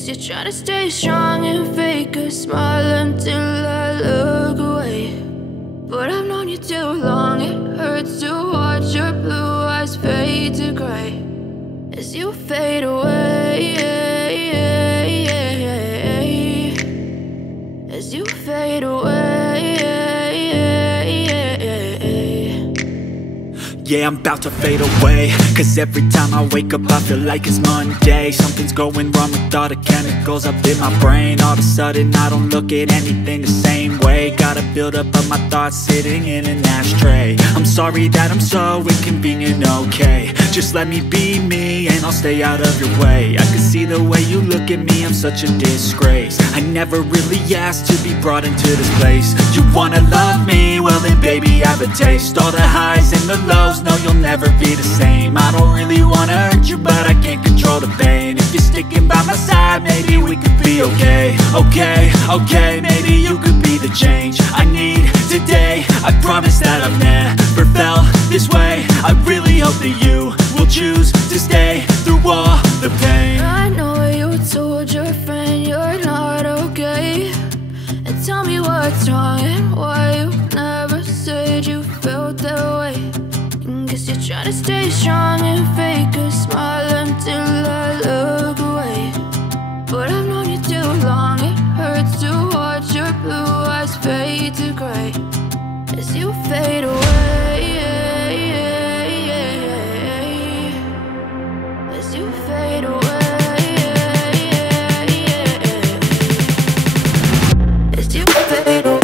Guess you're trying to stay strong and fake a smile until I look away. But I've known you too long, it hurts to watch your blue eyes fade to gray as you fade away, as you fade away. Yeah, I'm about to fade away, cause every time I wake up I feel like it's Monday. Something's going wrong with all the chemicals up in my brain. All of a sudden I don't look at anything the same way. Gotta build up of my thoughts sitting in an ashtray. I'm sorry that I'm so inconvenient, okay. Just let me be me and I'll stay out of your way. I can see the way you look at me, I'm such a disgrace. I never really asked to be brought into this place. You wanna love me? Well then baby, have a taste. All the highs and the lows, no, you'll never be the same. I don't really wanna hurt you, but I can't control the pain. If you're sticking by my side, maybe we could be okay. Okay, maybe you could be the change I need today. I promise that I've never felt this way. I really hope that you will choose to stay through all the pain. I know you told your friend you're not okay, and tell me what's wrong and why you never said you felt that way. Guess you're trying to stay strong and fake a smile until I look away. But I've known you too long, it hurts to watch your blue eyes fade to gray as you fade away, as you fade away, as you fade away.